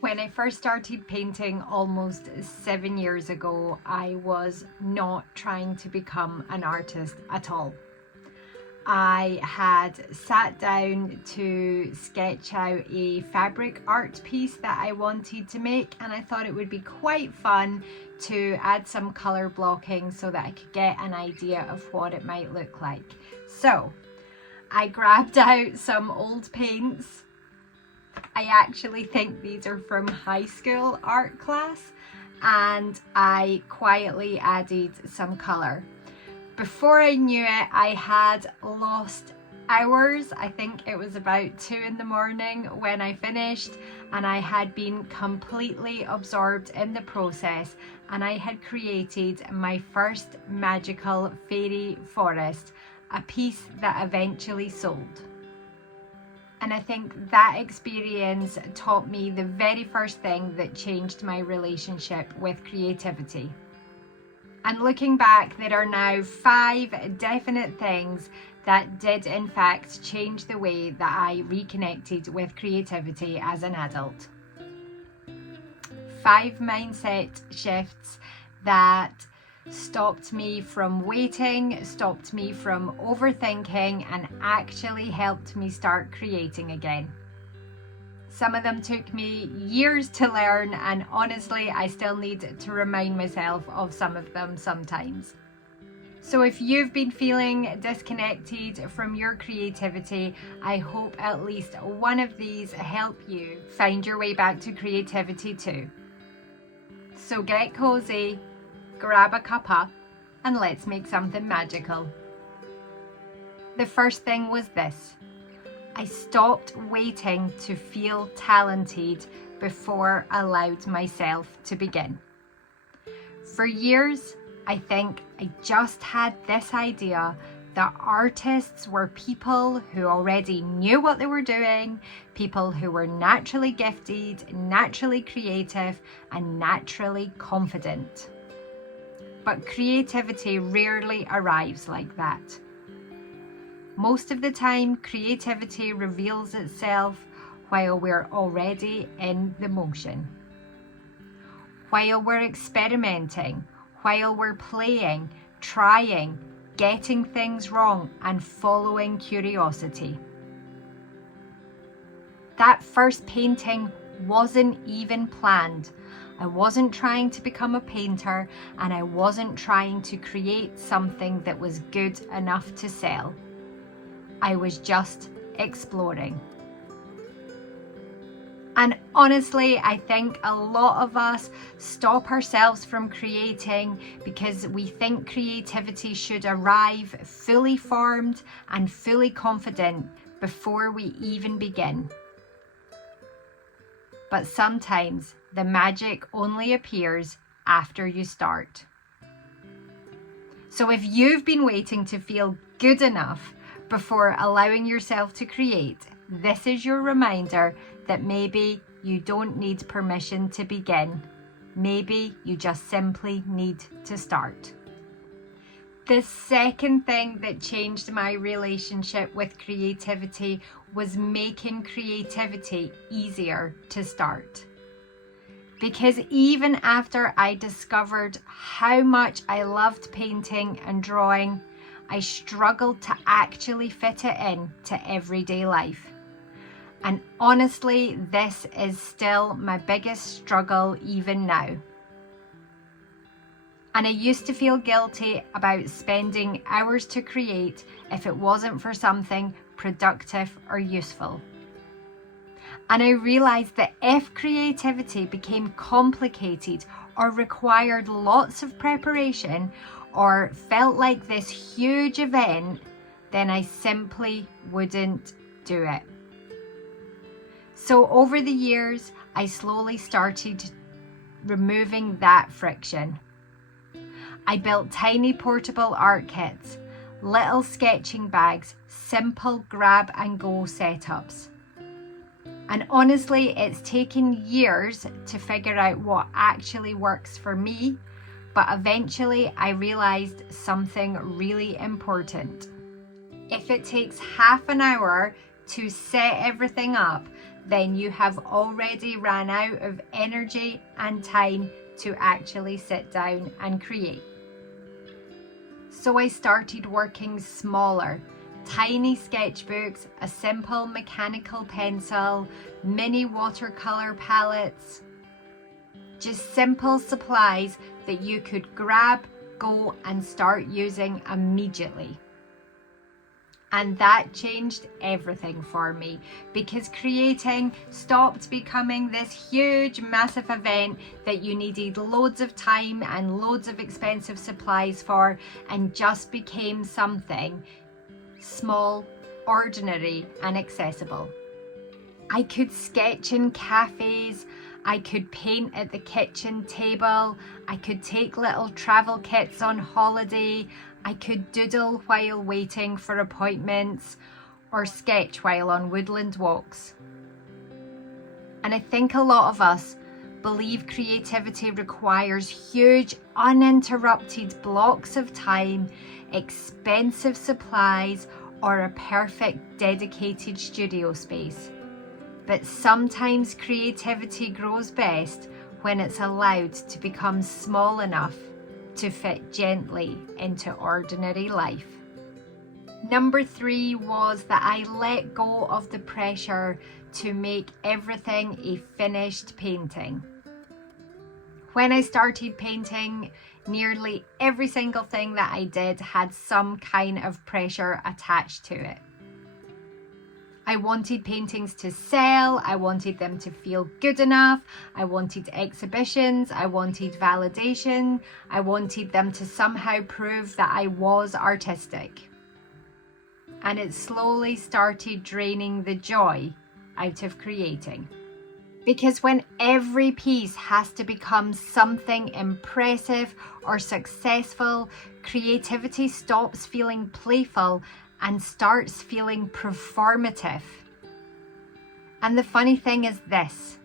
When I first started painting almost 7 years ago, I was not trying to become an artist at all. I had sat down to sketch out a fabric art piece that I wanted to make, and I thought it would be quite fun to add some colour blocking so that I could get an idea of what it might look like. So I grabbed out some old paints. I actually think these are from high school art class, and I quietly added some colour. Before I knew it, I had lost hours. I think it was about 2 in the morning when I finished, and I had been completely absorbed in the process, and I had created my first magical fairy forest, a piece that eventually sold. And I think that experience taught me the very first thing that changed my relationship with creativity. And looking back, there are now 5 definite things that did in fact change the way that I reconnected with creativity as an adult. 5 mindset shifts that stopped me from waiting, stopped me from overthinking, and actually helped me start creating again. Some of them took me years to learn, and honestly, I still need to remind myself of some of them sometimes. So if you've been feeling disconnected from your creativity, I hope at least one of these help you find your way back to creativity too. So get cozy, grab a cuppa, and let's make something magical. The first thing was this. I stopped waiting to feel talented before I allowed myself to begin. For years, I think I just had this idea that artists were people who already knew what they were doing, people who were naturally gifted, naturally creative, and naturally confident. But creativity rarely arrives like that. Most of the time, creativity reveals itself while we're already in the motion. While we're experimenting, while we're playing, trying, getting things wrong, and following curiosity. That first painting wasn't even planned. I wasn't trying to become a painter, and I wasn't trying to create something that was good enough to sell. I was just exploring. And honestly, I think a lot of us stop ourselves from creating because we think creativity should arrive fully formed and fully confident before we even begin. But sometimes the magic only appears after you start. So if you've been waiting to feel good enough before allowing yourself to create, this is your reminder that maybe you don't need permission to begin. Maybe you just simply need to start. The second thing that changed my relationship with creativity was making creativity easier to start. Because even after I discovered how much I loved painting and drawing, I struggled to actually fit it in to everyday life. And honestly, this is still my biggest struggle even now. And I used to feel guilty about spending hours to create if it wasn't for something productive or useful. And I realized that if creativity became complicated or required lots of preparation or felt like this huge event, then I simply wouldn't do it. So over the years, I slowly started removing that friction. I built tiny portable art kits, little sketching bags, simple grab and go setups. And honestly, it's taken years to figure out what actually works for me, but eventually I realized something really important. If it takes half an hour to set everything up, then you have already ran out of energy and time to actually sit down and create. So I started working smaller, tiny sketchbooks, a simple mechanical pencil, mini watercolor palettes, just simple supplies that you could grab, go and start using immediately. And that changed everything for me, because creating stopped becoming this huge, massive event that you needed loads of time and loads of expensive supplies for, and just became something small, ordinary and accessible. I could sketch in cafes, I could paint at the kitchen table, I could take little travel kits on holiday, I could doodle while waiting for appointments, or sketch while on woodland walks. And I think a lot of us believe creativity requires huge, uninterrupted blocks of time, expensive supplies, or a perfect dedicated studio space. But sometimes creativity grows best when it's allowed to become small enough to fit gently into ordinary life. Number 3 was that I let go of the pressure to make everything a finished painting. When I started painting, nearly every single thing that I did had some kind of pressure attached to it. I wanted paintings to sell, I wanted them to feel good enough, I wanted exhibitions, I wanted validation, I wanted them to somehow prove that I was artistic. And it slowly started draining the joy out of creating. Because when every piece has to become something impressive or successful, creativity stops feeling playful and starts feeling performative. And the funny thing is this: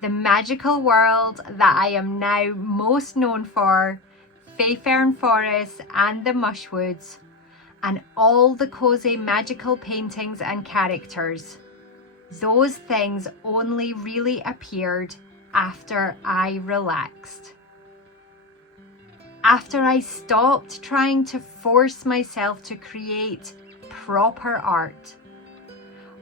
the magical world that I am now most known for, Fayfern Forest and the Mushwoods, and all the cozy magical paintings and characters, those things only really appeared after I relaxed. After I stopped trying to force myself to create proper art.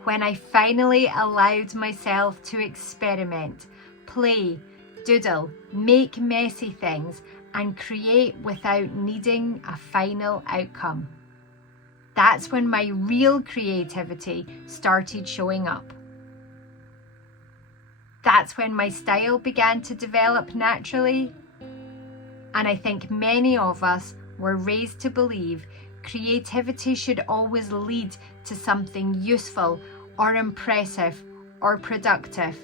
When I finally allowed myself to experiment, play, doodle, make messy things, and create without needing a final outcome. That's when my real creativity started showing up. That's when my style began to develop naturally. And I think many of us were raised to believe creativity should always lead to something useful or impressive or productive.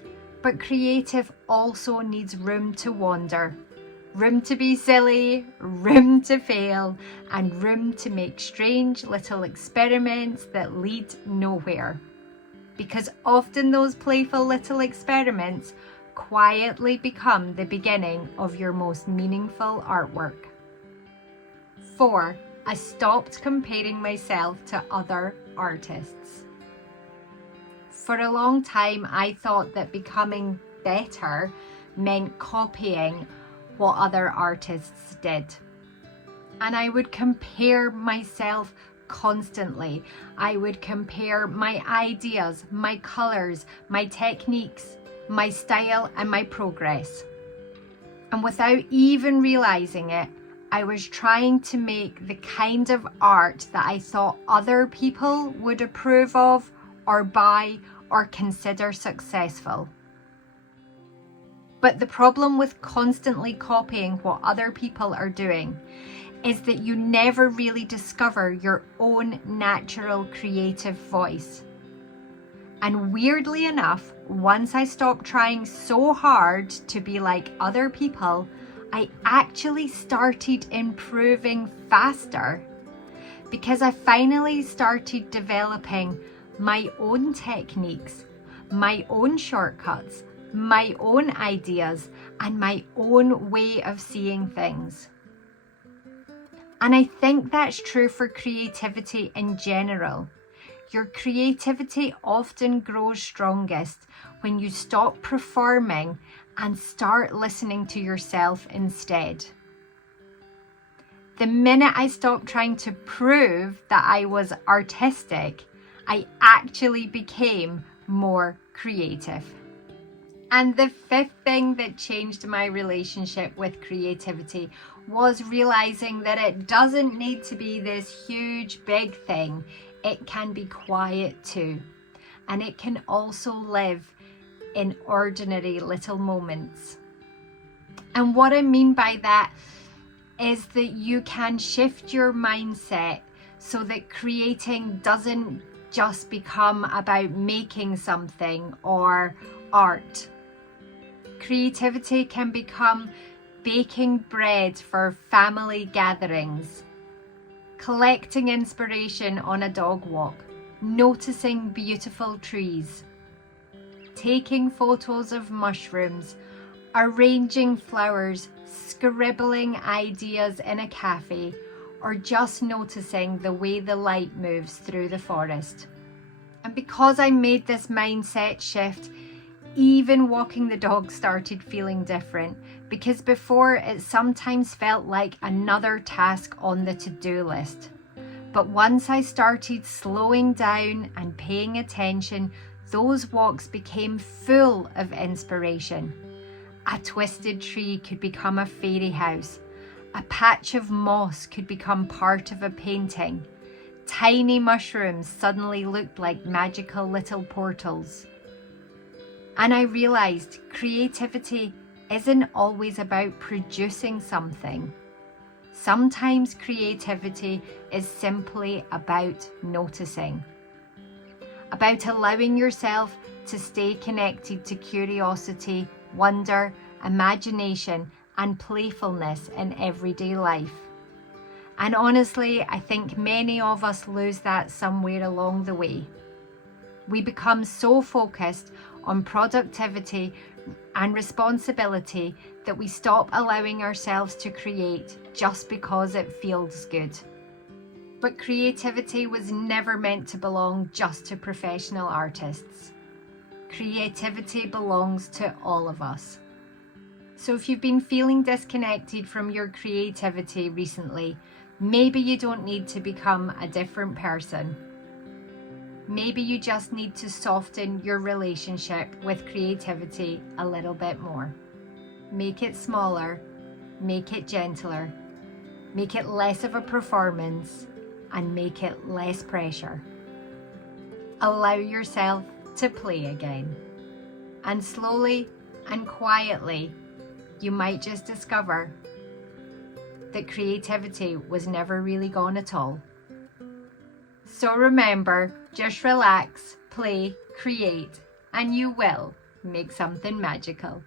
But creative also needs room to wander, room to be silly, room to fail, and room to make strange little experiments that lead nowhere. Because often those playful little experiments quietly become the beginning of your most meaningful artwork. 4. I stopped comparing myself to other artists. For a long time, I thought that becoming better meant copying what other artists did. And I would compare myself constantly. I would compare my ideas, my colours, my techniques, my style and my progress. And without even realising it, I was trying to make the kind of art that I thought other people would approve of or buy or consider successful. But the problem with constantly copying what other people are doing is that you never really discover your own natural creative voice. And weirdly enough, once I stopped trying so hard to be like other people, I actually started improving faster, because I finally started developing my own techniques, my own shortcuts, my own ideas, and my own way of seeing things. And I think that's true for creativity in general. Your creativity often grows strongest when you stop performing and start listening to yourself instead. The minute I stopped trying to prove that I was artistic, I actually became more creative. And the fifth thing that changed my relationship with creativity was realizing that it doesn't need to be this huge, big thing. It can be quiet too. And it can also live in ordinary little moments. And what I mean by that is that you can shift your mindset so that creating doesn't just become about making something or art. Creativity can become baking bread for family gatherings, collecting inspiration on a dog walk, noticing beautiful trees, taking photos of mushrooms, arranging flowers, scribbling ideas in a cafe, or just noticing the way the light moves through the forest. And because I made this mindset shift, even walking the dog started feeling different, because before it sometimes felt like another task on the to-do list. But once I started slowing down and paying attention, those walks became full of inspiration. A twisted tree could become a fairy house. A patch of moss could become part of a painting. Tiny mushrooms suddenly looked like magical little portals. And I realized creativity isn't always about producing something. Sometimes creativity is simply about noticing, about allowing yourself to stay connected to curiosity, wonder, imagination, and playfulness in everyday life. And honestly, I think many of us lose that somewhere along the way. We become so focused on productivity and responsibility that we stop allowing ourselves to create just because it feels good. But creativity was never meant to belong just to professional artists. Creativity belongs to all of us. So if you've been feeling disconnected from your creativity recently, maybe you don't need to become a different person. Maybe you just need to soften your relationship with creativity a little bit more. Make it smaller, make it gentler, make it less of a performance, and make it less pressure. Allow yourself to play again. And slowly and quietly, you might just discover that creativity was never really gone at all. So remember, just relax, play, create, and you will make something magical.